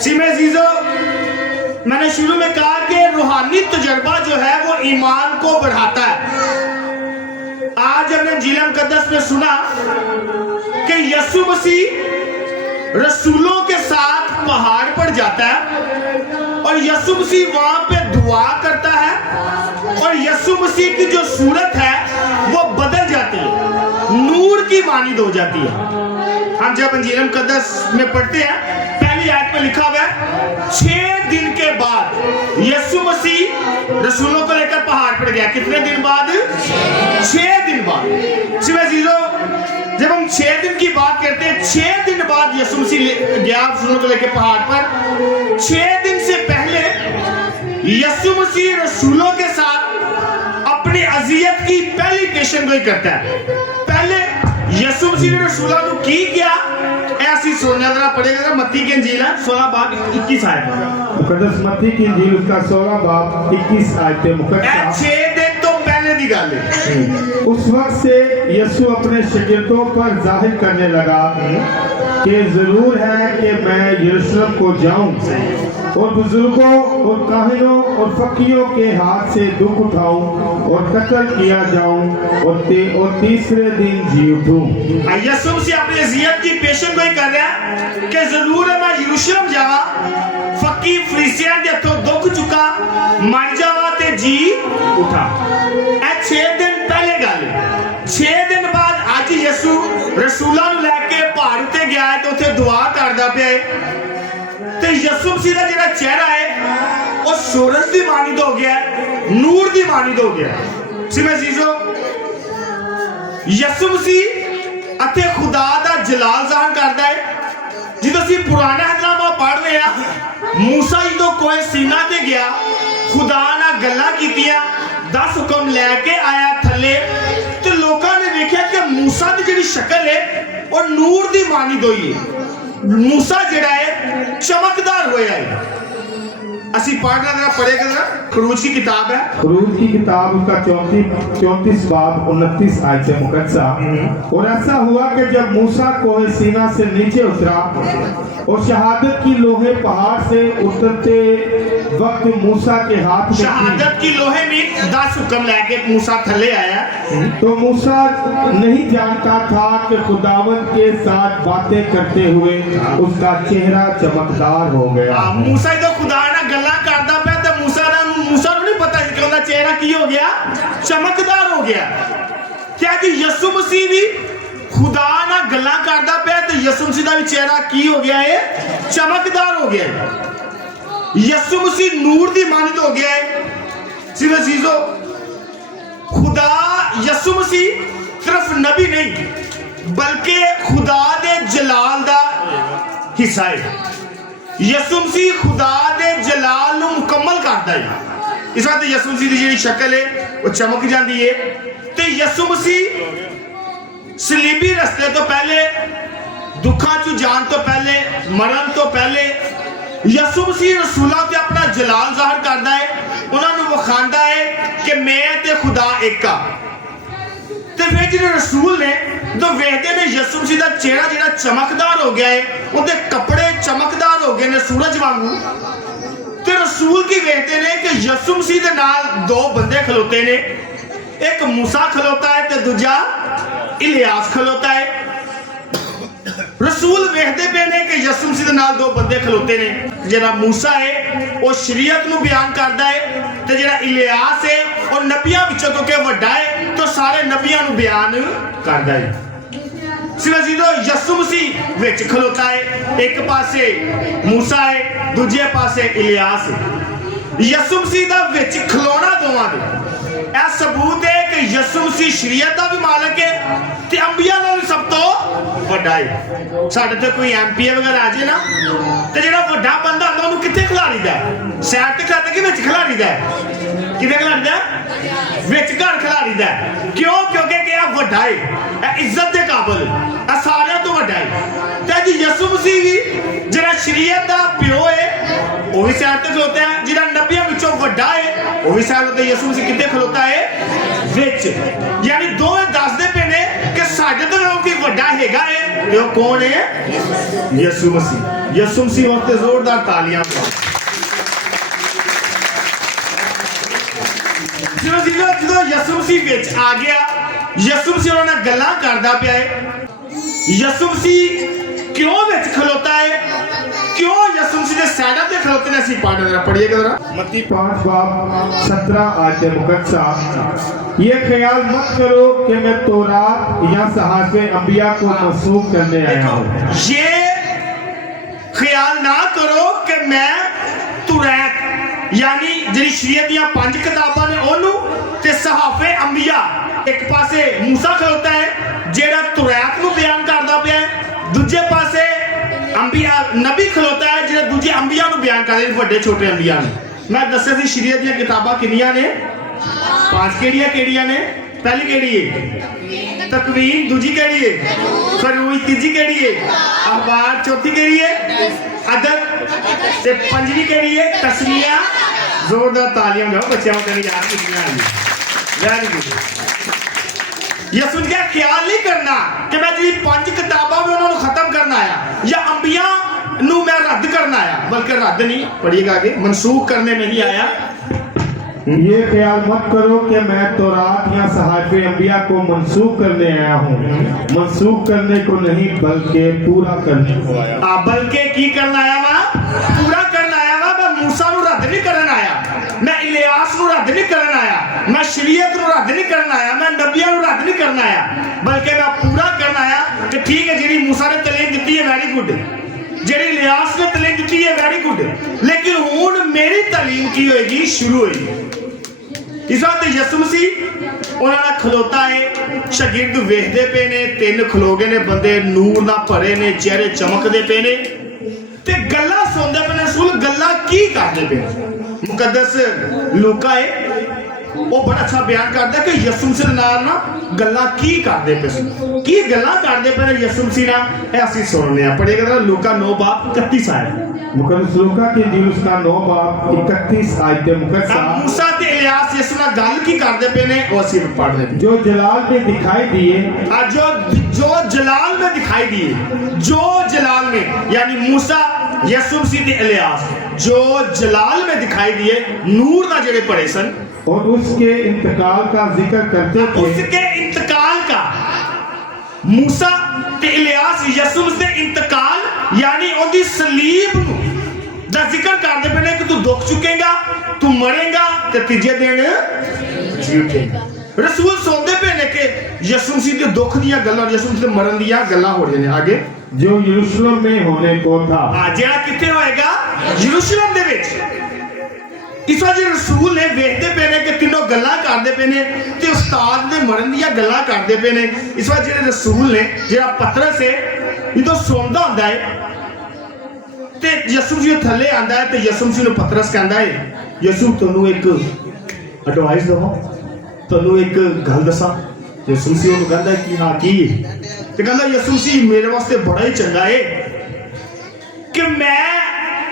सिमे जीजो, मैंने शुरू में कहा कि रूहानी तजर्बा जो है वो ईमान को बढ़ाता है। आज हमने इंजील मुकद्दस में सुना कि यीशु मसीह रसूलों के साथ पहाड़ पर जाता है और यीशु मसीह वहां पे दुआ करता है और यीशु मसीह की जो सूरत है वो बदल जाती है, नूर की मानिद हो जाती है। हम जब इंजील मुकद्दस में पढ़ते हैं, पहली आयत में लिखा हुआ है 6 दिन के बाद यीशु मसीह रसूलों को लेकर पहाड़ पर गया। कितने दिन बाद? 6 दिन बाद। जब हम 6 दिन की बात करते हैं, 6 दिन बाद यीशु मसीह गया रसूलों को लेकर पहाड़ पर। 6 दिन से पहले यीशु मसीह रसूलों के साथ अपनी अजियत की पहली पेशेंगोई करता है। पहले यीशु मसीह ने रसूलों को की क्या ऐसी सुनने जरा पड़ेगा। मत्ती की इंजील है 16 बाब 21 आयत मुकद्दस मत्ती की इंजील उसका 16 बाब 21 आयत मुकद्दस। 6 दिन तो पहले की गल है। उस वक्त से यीशु अपने शागिर्दों पर जाहिर करने लगा कि जरूर है कि मैं यरूशलेम को जाऊं और बुजुर्गों और काहिनों और फकीरों के हाथ से दुख उठाऊं और कत्ल किया जाऊं और तीसरे दिन जी उठूं। यीशु मसीह अपनी अज़ियत की पेशेंगोई कर रहा है कि जरूर है मैं यरूशलेम जावा, फकीर फरीसियां दे हथों दुख चुका, मर जावा ते जी उठा। 6 दिन पहले गल। 6 दिन बाद आज यीशु रसूलां नूं लैके पहाड़ ते गया है तो उत्थे दुआ करदा पिया है। ते यीशु मसीह दा जिहड़ा चेहरा है वो सूरज दी मानिद हो गया, नूर दी मानिद हो गया। सिमे जीजो, यीशु मसीह अते खुदा दा जलाल ज़ाहिर करदा है। जिदों असीं पुराना हदनामा पढ़ रहे हैं, मूसा जदों कोई सीना ते गया, खुदा नाल गल्लां कीतियां, 10 हुक्म लैके आया थल्ले, तो लोगों ने देखा कि मूसा की जिहड़ी शक्ल है वो नूर दी मानिद होई है। मूसा जिहड़ा है चमकदार होया है। असी पढ़ना जरा पढ़ेगा जरा, खरूज की किताब है, खरूज की किताब उसका 34 बाब 29 आयत मुकद्दसा। और ऐसा हुआ कि जब मूसा कोहे सीना से नीचे उतरा और शहादत की लोहे पहाड़ से उतरते वक्त मूसा के हाथ में शहादत की लोहे में 10 हुक्म लेके मूसा थल्ले आया, तो मूसा नहीं जानता था कि खुदावंद के साथ बातें करते हुए उसका चेहरा चमकदार हो गया। मूसा तो खुदा ना गल्ला करदा पे ते मूसा नूं नहीं पता कि उनका चेहरा की हो गया, चमकदार हो गया। क्या कि यीशु मसीह भी खुदा ना गल्ला करदा पे ते यीशु मसीह दा भी चेहरा की हो गया है, चमकदार हो गया है। यीशु मसीह नूर दी मानिद हो गया है। सिर्फ चीजों खुदा यीशु मसीह सिर्फ नबी नहीं बल्कि खुदा दे जलाल दा हिस्सा है। यीशु मसीह खुदा दे जलाल नूं मुकम्मल करदा है। इस वक्त यीशु मसीह दी जिहड़ी शक्ल है वो चमक जाती है। ते यीशु मसीह सलीबी रस्ते तो पहले, दुखा चू जान तो पहले, मरण तो पहले यीशु मसीह रसूलां ते अपना जलाल ज़ाहिर करदा है। उन्हां नूं विखांदा है कि मैं ते खुदा एक आ। ते फिर जिहड़े रसूल ने जो वेखदे ने यीशु मसीह दा चेहरा जिहड़ा चमकदार हो गया है, उहदे कपड़े चमकदार हो गए ने सूरज वांगू, ते रसूल की वेखदे ने कि यीशु मसीह दे नाल 2 बंदे खलोते ने, एक मूसा खलोता है ते दूजा इलियास खलोता है। रसूल वेखदे पे ने कि यीशु मसीह दे नाल 2 बंदे खलोते ने, जिहड़ा मूसा है वो शरीयत नूं बयान करदा है ते जिहड़ा इलियास है और नबियां विचों क्योंकि वड्डा है तो सारे नबियां नूं बयान करदा है। यीशु मसीह विच खलोता है, एक पासे मूसा है, दूजे पासे इलियास है। यीशु मसीह दा विच खलोना दोवां दे यह सबूत है कि यीशु मसीह शरीयत का भी मालक है ते अंबिया नाल सब तो वड्डा है। साडे ते कोई MP वगैरह आ जाए ना ते जिहड़ा वड्डा बंदा हुंदा उहनूं कित्थे खिलारीदा है? सैड ते करदा कि विच खिलारीदा है? कित्थे खिलारीदा है? विच घर खिलारीदा है। क्यों? क्योंकि कि वड्डा है, यह इज्जत के काबिल, यह सारियां तो वड्डा है। ते जी यीशु मसीह भी जिहड़ा शरीयत दा प्यो है वो भी सैड ते खलोता है, जिहड़ा नबियां विचों वड्डा है वो भी सैड ते यीशु मसीह कित्थे खलोता है? विच। यानी दोवें दसदे पे ने कि साडे तो कोई वड्डा हैगा है, ते ओह कौन है? यीशु मसीह। यसु मसीह वास्ते जोरदार तालियां पाओ। ਜਦੋਂ ਯਿਸੂ ਮਸੀਹ ਵਿੱਚ ਆ ਗਿਆ, ਯਿਸੂ ਮਸੀਹ ਉਹਨਾਂ ਨਾਲ ਗੱਲਾਂ ਕਰਦਾ ਪਿਆ ਹੈ। ਯਿਸੂ ਮਸੀਹ ਕਿਉਂ ਵਿੱਚ ਖਲੋਤਾ ਹੈ, क्यों यीशु मसीह के साइड पे खड़ोते ने? ਅਸੀਂ पढ़िएगा जरा मत्ती 5 बाब 17 आयत मुकद्दसा। ये ख्याल मत करो कि मैं तौरात या सहाफ़े अंबिया को मनसूख करने आया हूँ। ये ख्याल ना करो कि मैं तुरैत यानी ਜਿਹੜੀ ਸ਼ਰੀਅਤ ਦੀਆਂ 5 ਕਿਤਾਬਾਂ ਨੇ ਉਹਨੂੰ ਤੇ ਸਹਾਫੇ ਅੰਬੀਆ ਇੱਕ ਪਾਸੇ ਮੂਸਾ ਖਲੋਤਾ ਹੈ ਜਿਹੜਾ ਤੁਰੈਤ ਨੂੰ ਬਿਆਨ ਕਰਦਾ ਪਿਆ ਹੈ, ਦੂਜੇ ਪਾਸੇ ਅੰਬੀਆ ਨਬੀ ਖਲੋਤਾ ਹੈ ਜਿਹੜਾ ਦੂਜੇ ਅੰਬੀਆ ਨੂੰ ਬਿਆਨ ਕਰਦੇ ਨੇ, ਵੱਡੇ ਛੋਟੇ ਅੰਬੀਆ ਨੂੰ। ਮੈਂ ਦੱਸਿਆ ਸੀ ਸ਼ਰੀਅਤ ਦੀਆਂ ਕਿਤਾਬਾਂ ਕਿੰਨੀਆਂ ਨੇ? 5 ਕਿਹੜੀਆਂ ਨੇ? ਪਹਿਲੀ ਕਿਹੜੀ ਹੈ? ਤਕਵੀਨ। ਦੂਜੀ ਕਿਹੜੀ ਹੈ? ਫਰੂਜ। ਤੀਜੀ ਕਿਹੜੀ ਹੈ? ਅਖਬਾਰ। ਚੌਥੀ ਕਿਹੜੀ ਹੈ? ਅਦਬ। ਤੇ ਪੰਜਵੀਂ ਕਿਹੜੀ ਹੈ? ਤਸਮੀਆ। ਜ਼ੋਰਦਾਰ ਤਾਲੀਆਂ ਦਿਓ ਬੱਚਿਆਂ ਨੂੰ, ਤੇਰੀ ਯਾਦ ਕਿੰਨੀਆਂ ਆਈ। Very good. ਯਿਸੂ ਨੇ ਕਿਹਾ ਖਿਆਲ ਨਹੀਂ ਕਰਨਾ ਕਿ ਮੈਂ ਜਿਹੜੀ 5 ਕਿਤਾਬਾਂ ਵੀ ਉਹਨਾਂ ਨੂੰ ਖਤਮ ਕਰਨ ਆਇਆ ਜਾਂ ਅੰਬੀਆ ਨੂੰ ਮੈਂ ਰੱਦ ਕਰਨ ਆਇਆ, ਬਲਕਿ ਰੱਦ नहीं, पढ़िएगा आगे, मनसूख करने नहीं आया। ये ख्याल मत करो कि मैं तौरात या सहाफ़े अंबिया को मनसूख करने आया हूँ। मनसूख करने को नहीं बल्कि पूरा करने को आया। बल्कि की करना आया वा? पूरा करना आया वा। मैं मूसा ਨੂੰ ਰੱਦ नहीं करन आया, मैं इलियास ਨੂੰ ਰੱਦ नहीं करन आया, मैं शरीयत ਨੂੰ ਰੱਦ नहीं करन आया, मैं नबियां ਨੂੰ ਰੱਦ नहीं करन आया, बल्कि मैं पूरा करन आया कि ठीक है ਜਿਹੜੀ मूसा ने तलीम ਦਿੱਤੀ है वैरी गुड, ਜਿਹੜੀ इलियास ने तलीम ਦਿੱਤੀ है वैरी गुड, लेकिन ਹੁਣ मेरी तलीम की होएगी? शुरू होएगी। इस वक्त यसु मसीह ਉਹਨਾਂ ਨਾਲ ਖਲੋਤਾ ਹੈ, ਸ਼ਾਗਿਰਦ ਵੇਖਦੇ ਪਏ ਨੇ, 3 ਖਲੋ ਗਏ ਨੇ ਬੰਦੇ, ਨੂਰ ਨਾਲ ਭਰੇ ਨੇ, ਚਿਹਰੇ ਚਮਕਦੇ ਪਏ ਨੇ ਤੇ ਗੱਲਾਂ ਸੁਣਦੇ ਪਏ ਨੇ। ਰਸੂਲ ਗੱਲਾਂ ਕੀ ਕਰਦੇ ਪਏ? ਮੁਕੱਦਸ ਲੂਕਾ ਹੈ ਉਹ ਬੜਾ ਅੱਛਾ ਬਿਆਨ ਕਰਦਾ ਕਿ ਯਿਸੂ ਮਸੀਹ ਨਾਲ ਨਾ ਗੱਲਾਂ ਕੀ ਕਰਦੇ ਪਏ ਸੀ, ਕੀ ਗੱਲਾਂ ਕਰਦੇ ਪਏ ਨੇ ਯਿਸੂ ਮਸੀਹ ਨਾਲ, ਇਹ ਅਸੀਂ ਸੁਣਨੇ ਆ। ਪੜ੍ਹੀਏਗਾ ਜਰਾ ਲੂਕਾ 9 ਬਾਬ 31 ਆਇਤ। मुकद्दस लूका की इंजील उसका 9 बाब 31 आयत मुकद्दसा। मूसा ते इलियास यीशु ਨਾਲ ਗੱਲ ਕੀ ਕਰਦੇ ਪਏ ਨੇ ਉਹ ਅਸੀਂ ਪੜ੍ਹ ਲੈਂਦੇ। जो जलाल में दिखाई दिए, जो जलाल में दिखाई दिए, जो जलाल में यानी मूसा यीशु मसीह ते इलियास जो जलाल में दिखाई दिए, नूर ना जेड़े पड़े सन और उसके इंतकाल का जिक्र करते थे। उसके इंतकाल का, मूसा ते इलियास यीशु मसीह दे इंतकाल यानी ओदी सलीब ਨੂੰ ਦਾ ਜ਼ਿਕਰ ਕਰਦੇ ਪਏ ਨੇ ਕਿ ਤੂੰ ਦੁੱਖ ਚੁੱਕੇਗਾ, ਤੂੰ ਮਰੇਗਾ ਤੇ ਤੀਜੇ ਦਿਨ ਜੀ ਉਠੇਗਾ। ਰਸੂਲ ਸੁਣਦੇ ਪਏ ਨੇ ਕਿ ਯਿਸੂ ਮਸੀਹ ਦੇ ਦੁੱਖ ਦੀਆਂ ਗੱਲਾਂ, ਯਿਸੂ ਮਸੀਹ ਦੇ ਮਰਨ ਦੀਆਂ ਗੱਲਾਂ ਹੋ ਰਹੀਆਂ ਨੇ। ਅੱਗੇ जो यरूशलेम में होने को था। ਜਿਹੜਾ ਕਿੱਥੇ ਹੋਏਗਾ? ਯਰੂਸ਼ਲਮ ਦੇ ਵਿੱਚ। ਇਸ ਵਾਰ ਰਸੂਲ ਨੇ ਵੇਖਦੇ ਪਏ ਨੇ ਕਿ ਤਿੰਨੋਂ ਗੱਲਾਂ ਕਰਦੇ ਪਏ ਨੇ ਤੇ ਉਸਤਾਦ ਦੇ ਮਰਨ ਦੀਆਂ ਗੱਲਾਂ ਕਰਦੇ ਪਏ ਨੇ। ਇਸ ਵਾਰ ਜਿਹੜੇ ਰਸੂਲ ਨੇ, ਜਿਹੜਾ ਪਤਰਸ ਹੈ, ਜਦੋਂ ਸੁਣਦਾ ਹੁੰਦਾ ਹੈ ਤੇ ਯਿਸੂ ਮਸੀਹ ਥੱਲੇ ਆਂਦਾ ਹੈ ਤੇ ਯਿਸੂ ਮਸੀਹ ਨੂੰ ਪਤਰਸ ਕਹਿੰਦਾ ਹੈ, ਯਿਸੂ ਤੁਹਾਨੂੰ ਇੱਕ ਐਡਵਾਈਸ ਦਵਾਂ, ਤੁਹਾਨੂੰ ਇੱਕ ਗੱਲ ਦੱਸਾਂ। ਯਿਸੂ ਮਸੀਹ ਉਹਨੂੰ ਕਹਿੰਦਾ ਕਿ ਹਾਂ ਕੀ? ਤੇ ਕਹਿੰਦਾ ਯਿਸੂ ਮਸੀਹ ਮੇਰੇ ਵਾਸਤੇ ਬੜਾ ਹੀ ਚੰਗਾ ਹੈ ਕਿ ਮੈਂ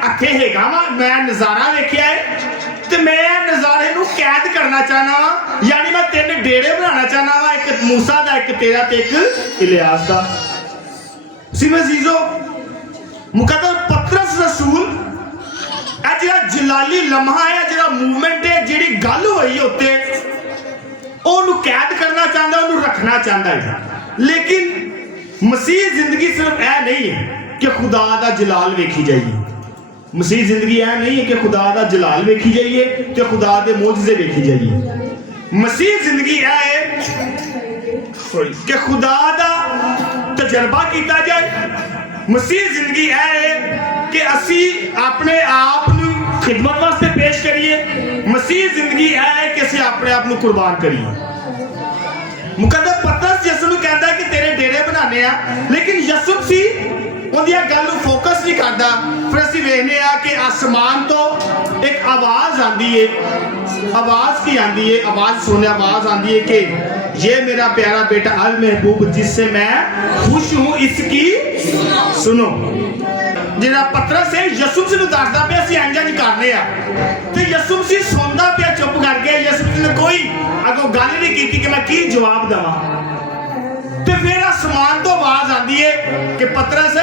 ਇੱਥੇ ਹੈਗਾ ਵਾ, ਮੈਂ ਨਜ਼ਾਰਾ ਵੇਖਿਆ ਹੈ ਤੇ ਮੈਂ ਨਜ਼ਾਰੇ ਨੂੰ ਕੈਦ ਕਰਨਾ ਚਾਹਨਾ ਵਾ, ਯਾਨੀ ਮੈਂ 3 ਡੇਰੇ ਬਣਾਉਣਾ ਚਾਹਨਾ ਵਾ, ਇੱਕ ਮੂਸਾ ਦਾ, ਇੱਕ ਤੇਰਾ ਤੇ ਇੱਕ ਇਲਿਆਸ ਦਾ। ਸਿਮੇ ਜ਼ੀਜ਼ੋ ਮੁਕੱਦਸ ਪਤਰਸ ਰਸੂਲ ਇਹ ਜਿਹੜਾ ਜਲਾਲੀ ਲਮਹਾ ਹੈ, ਜਿਹੜਾ ਮੂਵਮੈਂਟ ਹੈ, ਜਿਹੜੀ ਗੱਲ ਹੋਈ ਉੱਤੇ, ਉਹਨੂੰ ਕੈਦ ਕਰਨਾ ਚਾਹੁੰਦਾ, ਉਹਨੂੰ ਰੱਖਣਾ ਚਾਹੁੰਦਾ ਹੈ। ਲੇਕਿਨ ਮਸੀਹ ਜ਼ਿੰਦਗੀ ਸਿਰਫ ਇਹ ਨਹੀਂ ਹੈ ਕਿ ਖੁਦਾ ਦਾ ਜਲਾਲ ਵੇਖੀ ਜਾਈਏ। ਮਸੀਹ ਜ਼ਿੰਦਗੀ ਇਹ ਨਹੀਂ ਹੈ ਕਿ ਖੁਦਾ ਦਾ ਜਲਾਲ ਵੇਖੀ ਜਾਈਏ ਤੇ ਖੁਦਾ ਦੇ ਮੌਜਜ਼ੇ ਵੇਖੀ ਜਾਈਏ। ਮਸੀਹ ਜ਼ਿੰਦਗੀ ਇਹ ਹੈ ਕਿ ਖੁਦਾ ਦਾ ਤਜਰਬਾ ਕੀਤਾ ਜਾਏ। ਮਸੀਹ ਜ਼ਿੰਦਗੀ ਇਹ ਹੈ ਕਿ ਅਸੀਂ ਆਪਣੇ ਆਪ ਨੂੰ ਖਿਦਮਤ ਵਾਸਤੇ ਪੇਸ਼ ਕਰੀਏ। ਮਸੀਹ ਜ਼ਿੰਦਗੀ ਇਹ ਹੈ ਕਿ ਅਸੀਂ ਆਪਣੇ ਆਪ ਨੂੰ ਕੁਰਬਾਨ ਕਰੀਏ। ਮੁਕੱਦਸ ਪਤਰਸ ਯਿਸੂ ਨੂੰ ਕਹਿੰਦਾ ਕਿ ਤੇਰੇ ਡੇਰੇ ਬਣਾਣੇ ਆ, ਲੇਕਿਨ ਯਿਸੂ ਸੀ ਉਹਦੀਆਂ ਗੱਲ ਨੂੰ ਫੋਕਸ ਨਹੀਂ ਕਰਦਾ। ਫਿਰ ਅਸੀਂ ਵੇਖਦੇ ਆ ਕਿ ਆਸਮਾਨ ਤੋਂ ਇੱਕ ਆਵਾਜ਼ ਆਂਦੀ ਹੈ। आवाज की आंदी है, आवाज सुने, आवाज आंदी है कि ये मेरा प्यारा बेटा अल महबूब जिससे मैं खुश हूं, इसकी सुनो। ਜਿਹੜਾ ਪਤਰਸ ਹੈ ਯਿਸੂ ਮਸੀਹ ਨੂੰ ਦੱਸਦਾ ਪਿਆ ਸੀ ਇੰਜ ਇੰਜ ਕਰਨੇ ਆ ਤੇ ਯਿਸੂ ਮਸੀਹ ਸੁਣਦਾ ਪਿਆ ਚੁੱਪ ਕਰਕੇ। ਯਿਸੂ ਮਸੀਹ ਨੇ ਕੋਈ ਅੱਗੋਂ ਗੱਲ ਨਹੀਂ ਕੀਤੀ ਕਿ ਮੈਂ ਕੀ ਜਵਾਬ ਦੇਵਾਂ। ਤੇ ਫਿਰ ਆਸਮਾਨ ਤੋਂ ਆਵਾਜ਼ ਆਂਦੀ ਹੈ ਕਿ ਪਤਰਸ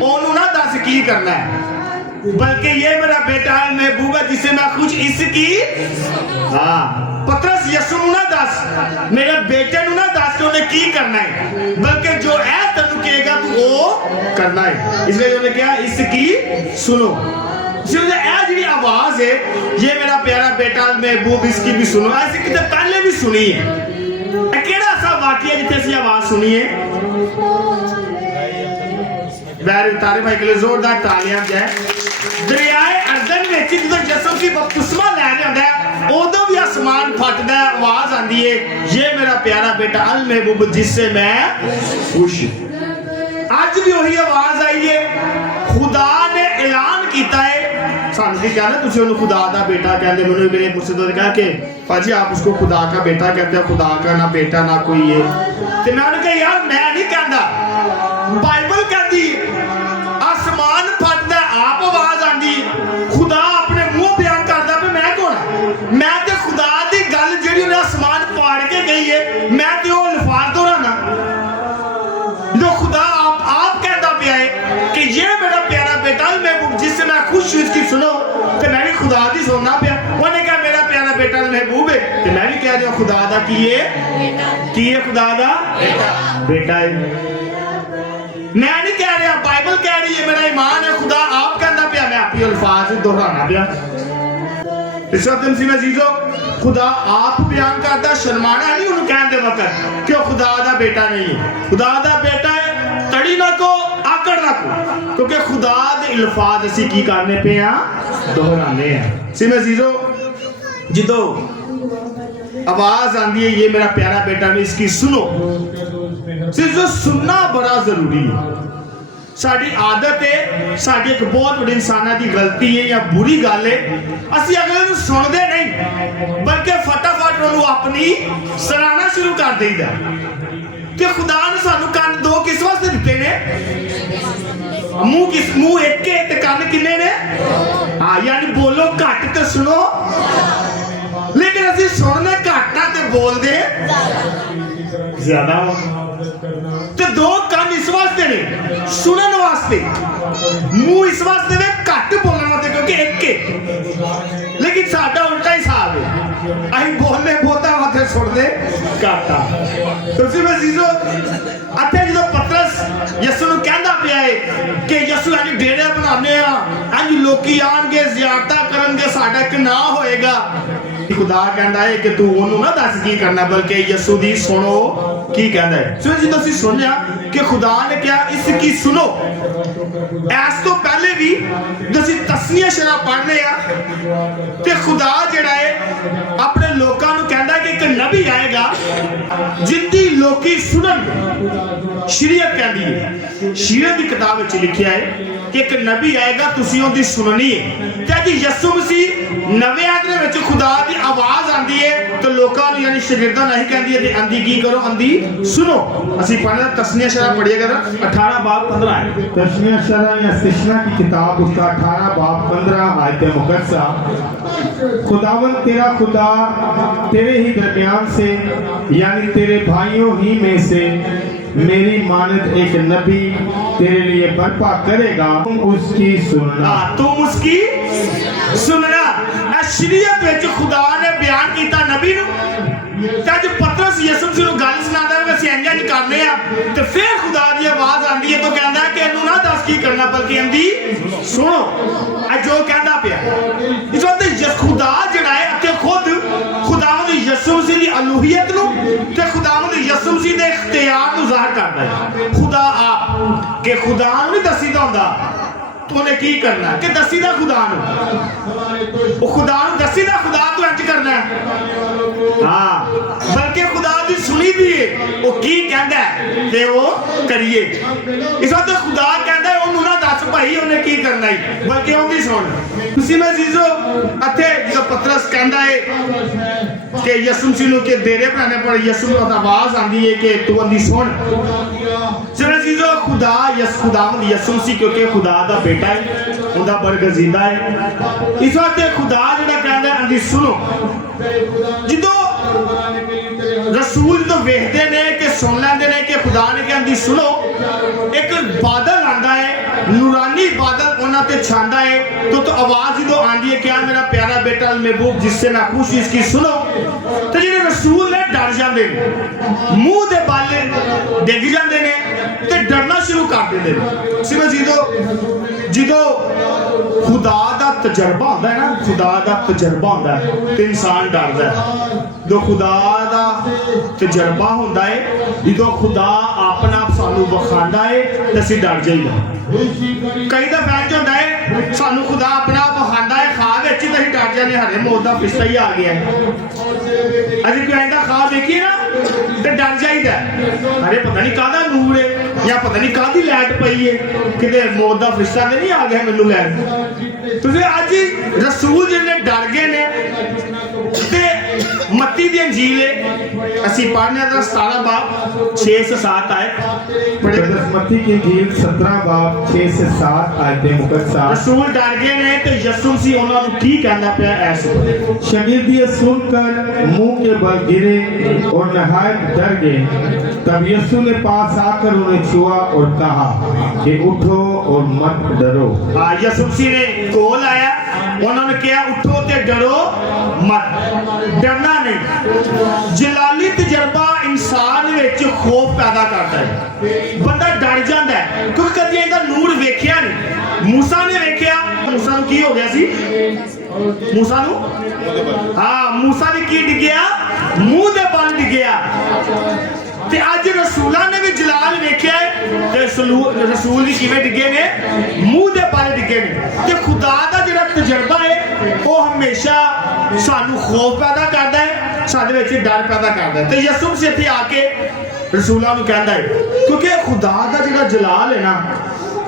ਉਹਨੂੰ ਨਾ ਦੱਸ ਕੀ करना है, बल्कि ये मेरा बेटा है महबूब है जिसे मैं कुछ इसकी हाँ पतरस यसू नूं ना दस, मेरे बेटे नूं ना दस कि उन्हें की करना है, बल्कि जो है तेनू कहेगा तू वो करना है। इसलिए उन्हें क्या इसकी सुनो। जी आवाज है ये मेरा प्यारा बेटा महबूब, इसकी भी सुनो। ऐसी कितने पहले भी सुनी है। केड़ा सा वाकया जिथे ऐसी आवाज सुनी है? तारे भाई के लिए जोरदार तालियां जाए। दरियाए अर्दन में जो यसू की बपतिस्मा लैने आंदा है उदों भी आसमान फटदा है, आवाज आंदी है ये मेरा प्यारा बेटा अल महबूब जिससे मैं खुश। आज भी वही आवाज आई है। खुदा ने ऐलान किया है सानू की कहना तुसी उन्हें खुदा दा बेटा कहते। मैंने मेरे मुर्शिद ने कहा कि पाजी आप उसको खुदा का बेटा कहते हो, खुदा का ना बेटा ना कोई है। तो मैं उन्हें कहा यार मैं नहीं कहता, बाइबल कहती आसमान फटदा आप आवाज आंदी, खुदा अपने मुंह बयान करता भी मैं कौन? मैं तो खुदा दी गल जिहड़ी उन्हें आसमान फाड़ के गई है मैं तो वो अल्फाज दोहराना। जो खुदा आप कहता पिया है कि ये मेरा प्यारा बेटा महबूब जिससे मैं खुश हूँ इसकी सुनो, तो मैं भी खुदा दी सुनना पिया। उन्हें कहा मेरा प्यारा बेटा महबूब है, तो मैं भी कह रहा हूँ खुदा दा की है खुदा दा बेटा है। मैं नहीं कह रहा, बाइबल कह रही है, मेरा ईमान है। खुदा आप कहता पिया, मैं आपकी अल्फाज दोहराना पिया। इस वक्त नसीब अजीजो खुदा आप बयान करता, शर्माना नहीं उन्हें कहते वक्त कि खुदा दा बेटा नहीं है। खुदा दा बेटा है, तड़ी ना को आकड़ ना को, क्योंकि खुदा दे अल्फाज असी की करने पे हैं दोहराने हैं। नसीब अजीजो जिदो आवाज आंदी है ये मेरा प्यारा बेटा नहीं इसकी सुनो, सिर्फ सुनना बड़ा जरूरी है। साड़ी आदत है, साड़ी एक बहुत बड़ी इंसाना की गलती है या बुरी गल है, असी अगले सुनते नहीं बल्कि फटाफट उन्होंने अपनी सराहना शुरू कर देगा। कि खुदा ने सानू कान दो किस वास्ते दिते ने? मुंह एक के ते कान किन्ने ने? हाँ यानी बोलो घट ते सुनो, लेकिन असी सुनने घट ना ते बोलदे ज्यादा। ते दो कान इस वास्ते ने सुनने वास्ते, मुंह इस वास्ते ने घट बोलने वास्ते क्योंकि एक के, लेकिन साडा उल्टा हिसाब है, अहीं बोलने बहुता वास्ते सुनने घटा। तो सिर्फ अजीजो अथे जो पतरस यसू नूं कहंदा पिया है कि यसू अज डेरे बनाने अज लोकी आणगे ज़ियारतां करनगे साडा एक ना होएगा। खुदा कहता है कि तू उन्होंने ना दस की करना बल्कि यसू दी सुनो की कहता है। सो जो तुसीं सुनिया कि खुदा ने क्या इसकी सुनो। इस तो पहले भी तुसीं तस्नीया शरा पढ़ने ते खुदा जिहड़ा है अपने लोकां नूं कहंदा कि एक नबी आएगा जिंदी लोकी सुनन। शरीयत कहती है, शरीयत की किताब में लिखा है कि एक नबी आएगा तुसीं उहदी सुननी है। ते अज यसू मसीह नवे आदरे विच खुदा दी आवाज आंदी है तो लोकां नूं यानी शागिर्दां नहीं कहंदी है ते आंदी की करो आंदी सुनो। असीं पढ़ना तस्नीया शरा पढ़िए करा 18 बाब 15 है। तस्नीया शरा या सिस्ना की किताब उसका 18 बाब 15 आयत मुकद्दसा। खुदावन तेरा खुदा तेरे ही दरमियान से यानी तेरे भाइयों ही में से मेरी मानद एक नबी तेरे लिए बर्पा करेगा, तुम उसकी सुनना। तुम उसकी सुनना। शरीयत विच खुदा ने बयान किया नबी नूं, ते पतरस यसू मसीह नूं गल सुनादा है कि इंज इंज करने आ ते फिर खुदा दी आवाज आंदी है तो कहंदा है कि इहनूं ना दस की करना बल्कि इंदी सुनो। जो कहंदा पिया इस वक्त खुदा जिहड़ा है अते खुद खुदावंद यसू मसीह दी अलूहियत नूं ते खुदावंद यसू मसीह दे इख्तियार नूं ज़ाहिर करदा है। खुदा आप के खुदा नूं नहीं दसीदा हुंदा तो उन्हें की करना कि दसीदा खुदा नूं, वो खुदा नूं दसीदा खुदा तो इंज करना है। हाँ बल्कि खुदा दी सुनी दी है वो की कहंदा है ते वो करिए। इस वक्त खुदा कहंदा है ओनू ना दस भाई उन्हें की करना है बल्कि ओंदी सुन। तुसीं मैं जीजो अथे जो पतरस कहंदा है कि यसू मसीह नूं के डेरे बनाने पर यसू नूं आवाज आंदी है कि तू ओंदी सुन। जरा जीजो खुदा खुदावंद यसू मसीह क्योंकि खुदा दा बेटा है उनका बरगजीदा है। इस वक्त खुदा जिहड़ा कहंदा है अंदी सुनो। जिदों रसूल तो वेखते ने कि सुन लेंदे ने कि खुदा ने कहंदी सुनो, एक बादल आंदा है नूरानी बादल ਉਹਨਾਂ ਤੇ ਛਾਂਦਾ ਹੈ तो आवाज जो आती है क्या मेरा प्यारा बेटा महबूब जिससे मैं खुश इसकी सुनो तो ਜਿਹੜੇ रसूल ने डर जाते हैं मूँह ਦੇ बल डिग जाते हैं ਤੇ डरना शुरू कर देते हैं सिर्फ ਜਦੋਂ खुदा ਦਾ ਤਜਰਬਾ ਹੁੰਦਾ ਹੈ ਨਾ खुदा ਦਾ ਤਜਰਬਾ ਹੁੰਦਾ ਹੈ ਤੇ ਇਨਸਾਨ ਡਰਦਾ ਹੈ ਜਦੋਂ खुदा ਦਾ ਤਜਰਬਾ ਹੁੰਦਾ ਹੈ ਜਦੋਂ खुदा ਆਪਣਾ ਆਪ ਸਾਨੂੰ ਵਿਖਾਉਂਦਾ ਹੈ ਤੇ ਅਸੀਂ ਡਰ ਜਾਈਦਾ ਕਈ ਦਫਾ ਇੰਜ ਹੁੰਦਾ ਹੈ ਸਾਨੂੰ खुदा ਆਪਣਾ ਆਪ ਵਿਖਾਉਂਦਾ ਹੈ ਖਾਬ ਵਿੱਚ ਤੇ ਅਸੀਂ ਡਰ ਜਾਂਦੇ ਹਰੇ ਮੌਤ ਦਾ ਫਿਸਾ ਹੀ ਆ ਗਿਆ ਅਸੀਂ ਕੋਈ ਐਂਦਾ ਖਾਬ ਦੇਖੀਏ ਨਾ ਤੇ ਡਰ ਜਾਈਦਾ ਹਰੇ ਪਤਾ ਨਹੀਂ ਕਾਹਦਾ ਨੂਰ ਹੈ ਜਾਂ ਪਤਾ ਨਹੀਂ ਕਾਹਦੀ ਲਾਈਟ ਪਈ ਹੈ ਕਿਤੇ ਮੌਤ ਦਾ ਫਿਸਾ ਤੇ ਨਹੀਂ ਆ ਗਿਆ ਮੈਨੂੰ ਲੈਣ ਤੁਸੀਂ ਅੱਜ ਰਸੂਲ ਜਿਹੜੇ ਡਰ ਗਏ ਨੇ ਤੇ मत्ती दी अंजील है ਅਸੀਂ पढ़ने ਦਾ 17 बाब 6 से 7 आयत पढ़े मत्ती की अंजील 17 बाब 6 से 7 आयतें मुकद्दसा रसूल डर गए ने ਤੇ ਯਿਸੂ ਮਸੀਹ ਉਹਨਾਂ ਨੂੰ ਕੀ ਕਹਿੰਦਾ ਪਿਆ ਐਸੇ शगीर्दी सुनकर मुंह के बल गिरे और नहायत डर गए तब यीशु ने पास आकर उन्हें छुआ और कहा कि उठो और मत डरो हाँ यीशु मसीह ने कोल आया उन्होंने कहा उठो ते डरो मत डरना नहीं जलाली तजर्बा इंसान विच खौफ पैदा करता है बंदा डर जाता है क्योंकि कभी इनका नूर वेख्या नहीं मूसा ने वेख्या मूसा नूं की हो गया सी मूसा नूं हाँ मूसा ने की डिग्या मूंह दे बल डिग्या ते अज रसूलां ने भी जलाल वेख्या ते रसूल भी किवें डिगे ने मूंह दे बल डिगे ने ते खुदा दा जिहड़ा तजर्बा है वो हमेशा सानू खौफ पैदा करता है साडे विच डर पैदा करता है ते यीशु मसीह इत्थे आके रसूलां नूं कहंदा है क्योंकि खुदा दा जिहड़ा जलाल है ना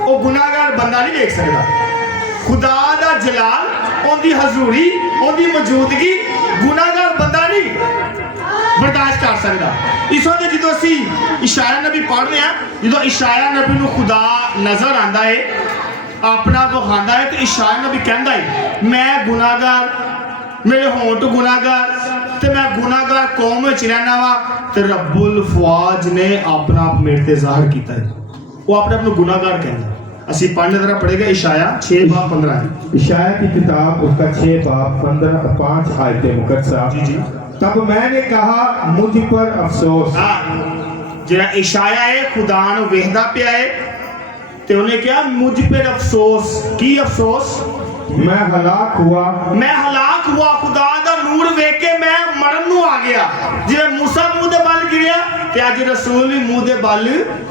वो गुनाहगार बंदा नहीं देख सकदा खुदा दा जलाल ओंदी हजूरी ओंदी मौजूदगी गुनाहगार बंदा नहीं बर्दाश्त कर सकदा इस वजह जो असी इशाया नबी पढ़ते हैं जो इशाया नबी नूं खुदा नजर आंदा है अपना विखांदा है तो इशाया नबी कहंदा है मैं गुनाहगार मेरे होंठ गुनाहगार ते मैं गुनाहगार कौम विच रहना वा ते रब्बुल फवाज ने अपना आप मेरे ते ज़ाहिर कीता है वो अपने आप नूं गुनाहगार कहंदा असी पढ़ने तरह पढ़ेगा इशाया 6 बाब 15 इशाया की किताब उसका 6 बाब 15 5 आयतें मुकद्दसा जी जी तब मैंने कहा मुझ पर अफसोस हाँ जिहड़ा इशाया है खुदा नूं वेखदा पिया है ते उन्हें कहा मुझ पर अफसोस की अफसोस मैं हलाक हुआ खुदा दा नूर वेख के मैं मरन नूं आ गया जिवें मूसा मूंह दे बल गिरिया ते अज रसूल भी मूंह दे बल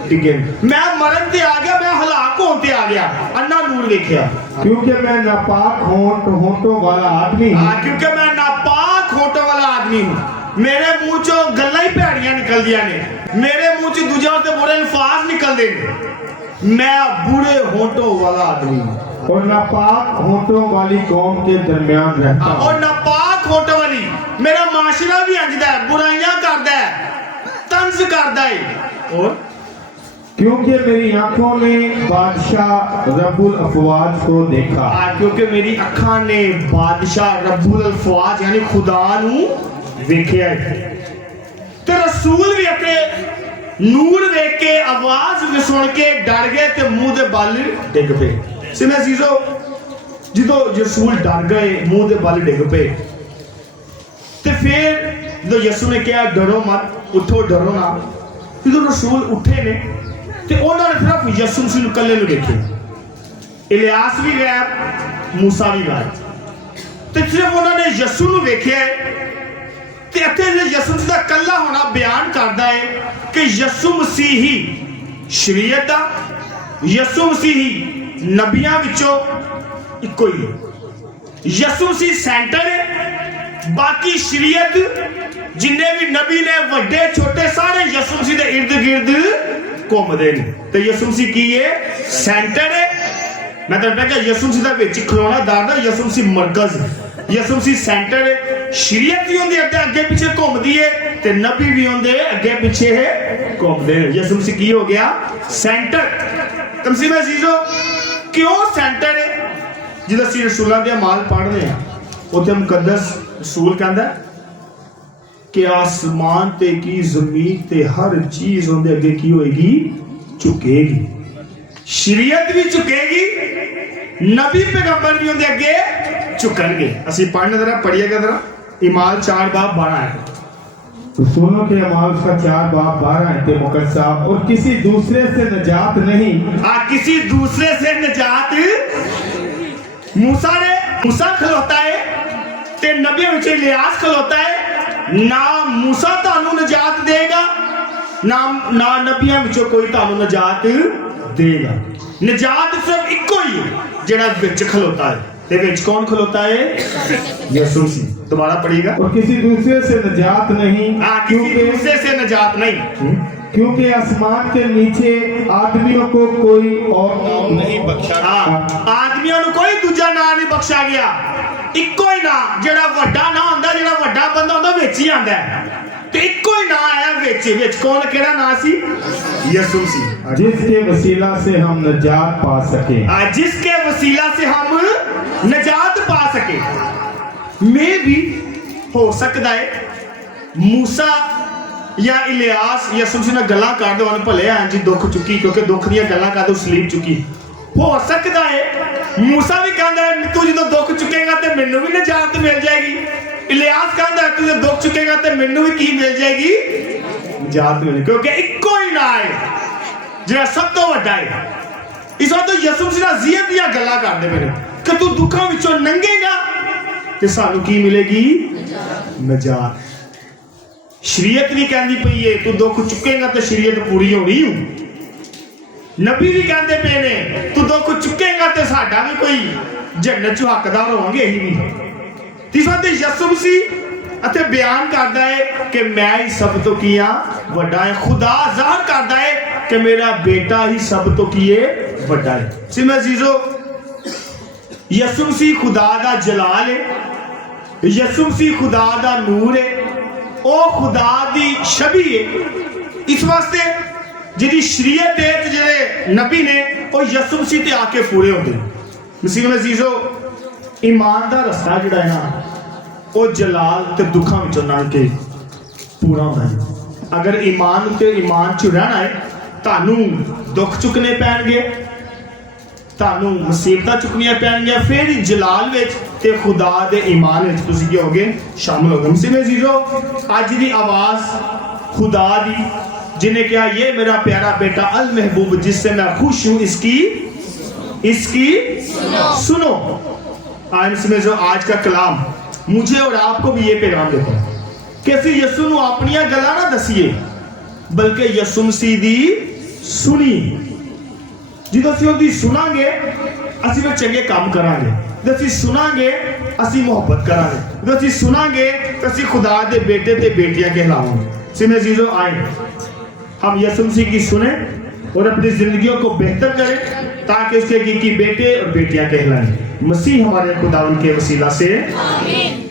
डिगे मैं मरन ते आ गया मैं हलाक होण ते आ गया अन्ना नूर वेखिया क्योंकि मैं नापाक होंठों वाला आदमी हूं क्योंकि मैं नापाक होंठों वाला आदमी हूं मेरे मुंह चों गल्लां ही भैड़ियां निकलदियां ने मेरे मुंह च दूजे ते बुरे अल्फाज निकलदे ने मैं बुरे होंठों वाला आदमी हूं और नापाक होंठों वाली कौम के दरमियान रहता हूं और नापाक होंठों वाली मेरा माशरा भी अंजदा है बुराइयां करदा है तंज करदा है और क्योंकि मेरी आंखों ने बादशाह रब्बुल अफवाज को देखा क्योंकि मेरी अखां ने बादशाह रब्बुल अफवाज यानी खुदा नूं वेखिया ते रसूल भी अपने नूर वेख के आवाज भी सुन के डर गए ते मुंह दे बल डिग पे सिने सीजो ਜਦੋਂ रसूल डर गए मुंह दे बल डिग पे ते फिर जो यीशु ने कहा डरो मत उठो डरो ना ਜਦੋਂ रसूल उठे ने ਤੇ ਉਹਨਾਂ ਨੇ ਸਿਰਫ ਯਿਸੂ ਮਸੀਹ ਨੂੰ ਇਕੱਲੇ ਨੂੰ ਵੇਖਿਆ ਇਲਿਆਸ ਵੀ ਗਾਇਬ ਮੂਸਾ ਵੀ ਗਾਇਬ ਤੇ ਸਿਰਫ ਉਹਨਾਂ ਨੇ ਯਿਸੂ ਨੂੰ ਵੇਖਿਆ ਤੇ ਇੱਥੇ ਜਿਹੜਾ ਯਿਸੂ ਮਸੀਹ ਦਾ ਇਕੱਲਾ ਹੋਣਾ ਬਿਆਨ ਕਰਦਾ ਹੈ ਕਿ ਯਿਸੂ ਮਸੀਹ ਹੀ ਸ਼ਰੀਅਤ ਦਾ ਯਿਸੂ ਮਸੀਹ ਹੀ ਨਬੀਆਂ ਵਿੱਚੋਂ ਇੱਕੋ ਹੀ ਹੈ ਯਿਸੂ ਮਸੀਹ ਸੈਂਟਰ ਹੈ ਬਾਕੀ ਸ਼ਰੀਅਤ ਜਿੰਨੇ ਵੀ ਨਬੀ ਨੇ ਵੱਡੇ ਛੋਟੇ ਸਾਰੇ ਯਿਸੂ ਮਸੀਹ ਦੇ ਇਰਦ ਗਿਰਦ ਘੁੰਮਦੇ ਨੇ ਤੇ ਯਿਸੂ ਮਸੀਹ ਕੀ ਹੈ ਸੈਂਟਰ ਹੈ ਮੈਂ ਤਾਂ ਕਹਿੰਦਾ ਯਿਸੂ ਮਸੀਹ ਦਾ ਵਿੱਚ ਖਲੋਣਾ ਦਾਦਾ ਯਿਸੂ ਮਸੀਹ ਮਰਕਜ਼ ਯਿਸੂ ਮਸੀਹ ਸੈਂਟਰ ਹੈ ਸ਼ਰੀਅਤ ਵੀ ਹੁੰਦੀ ਅੱਗੇ ਪਿੱਛੇ ਘੁੰਮਦੀ ਹੈ ਤੇ ਨਬੀ ਵੀ ਹੁੰਦੇ ਅੱਗੇ ਪਿੱਛੇ ਹੈ ਘੁੰਮਦੇ ਨੇ ਯਿਸੂ ਮਸੀਹ ਕੀ ਹੋ ਗਿਆ ਸੈਂਟਰ ਤਮਸੀਹ ਮੈਂ ਸੀਜ਼ੋ ਕਿਉਂ ਸੈਂਟਰ ਹੈ ਜਦੋਂ ਅਸੀਂ ਰਸੂਲਾਂ ਦੇ ਅਮਾਲ ਪੜ੍ਹਦੇ ਹਾਂ ਉੱਥੇ ਮੁਕੱਦਸ ਰਸੂਲ ਕਹਿੰਦਾ कि आसमान ते की जमीन ते हर चीज उनके अगे की होएगी झुकेगी शरीयत भी झुकेगी, नबी पैगंबर भी उनके अगे झुकणगे। ਅਸੀਂ पढ़ने जरा पढ़िएगा जरा इमाल 4 बाब 12 है। रसूलों के अमाल उसका 4 बाब 12 आयते मुकद्दसा। और किसी दूसरे से नजात नहीं, किसी दूसरे से नजात मूसा खलोता है ते नबियों विच इलियास खलोता है। ना मूसा तानू नजात देगा, ना नबियों विचों कोई तानू नजात देगा। नजात सिर्फ इको ही है जेड़ा विच खलोता है। ते विच कौन खलोता है? यीशु मसीह। दोबारा पढ़िएगा। और किसी दूसरे से नजात नहीं, किसी दूसरे से नजात नहीं, क्योंकि आसमान के नीचे आदमियों को कोई और नाम नहीं बख्शा। आदमियों को कोई दूजा नाम नहीं बख्शा गया। इको ही ना जेड़ा वड्डा ना हुंदा, जेड़ा वड्डा बंदा हुंदा विच ही आंदा है। ते इको ही ना आया विच कौन केड़ा नाम सी? यीशु मसीह, जिसके वसीला से हम नजात पा सके। जिसके वसीला से हम नजात पा सके। में भी हो सकता है मूसा या इलियास यीशु मसीह नाल गल्लां करदे होण, भले हां जी दुख चुकी, क्योंकि दुख दी गल्लां करदे सलीब चुकी। हो सकता है मूसा भी कहंदा है तू जो दुख चुकेगा ते मैनू भी नजात मिल जाएगी। इलियास कहंदा है तू जो दुख चुकेगा ते मैनू भी की मिल जाएगी? नजात मिल, क्योंकि इको ही ना है जेड़ा सब तो वड्डा है। इस वक्त तो यीशु मसीह नाल ज़ियत दी गल्लां करदे पए कि तू दुखों विचों लंघेगा ते सानू की मिलेगी? नजात। शरीयत भी कहती पई है तू दुख चुकेगा तो शरीयत पूरी होनी हूं। नबी भी कहते पे ने तू दुख चुकेगा तो साडा भी कोई जन्नत चो हकदार होवांगे। यही भी तीसरा ते यीशु मसीह अते बयान करदा है कि मैं ही सब तो किया वड्डा है। खुदा ज़ाहिर करदा है कि मेरा बेटा ही सब तो किए वड्डा है। सिमा जीजो, यीशु मसीह खुदा दा जलाल है, यीशु मसीह खुदा दा नूर है, ओ खुदा दी छवि है। इस वास्ते जिहदी शरीयत है ते जेहड़े नबी ने ओ यीशु मसीह ते आके पूरे होंदे। मसीह अजीजो, ईमान दा रस्ता जिहड़ा है ना ओ जलाल ते दुखां विचों लंघ के पूरा होंदा है। अगर ईमान ते ईमान च रहना है तानू दुख चुकने पैणगे, तानू मुसीबतां चुकनियां पैणगियां, फिर जलाल विच ते खुदा दे ईमान विच तुसीं की होगे शामिल होगे। मुसीबत जीजो, अज दी आवाज खुदा दी जिन्हें कहा ये मेरा प्यारा बेटा अल महबूब जिससे मैं खुश हूं, इसकी सुनो। आज का कलाम मुझे और आपको भी ये पैगाम देता है कि असि यीशु नूं अपनियां गल्लां ना दसीए बल्कि यीशु मसीह दी सुनी। जो असि उहदी सुनांगे असि फिर चंगे काम करांगे, जो असि सुनांगे असि मोहब्बत करांगे, जो असि सुनांगे तो असि खुदा दे बेटे ते बेटियां कहलावांगे। सिमे जीजो, आए हम यीशु मसीह की सुने और अपनी जिंदगियों को बेहतर करें ताकि उसके की बेटे और बेटियां कहलाएं। मसीह हमारे खुदा उनके वसीला से आमीन।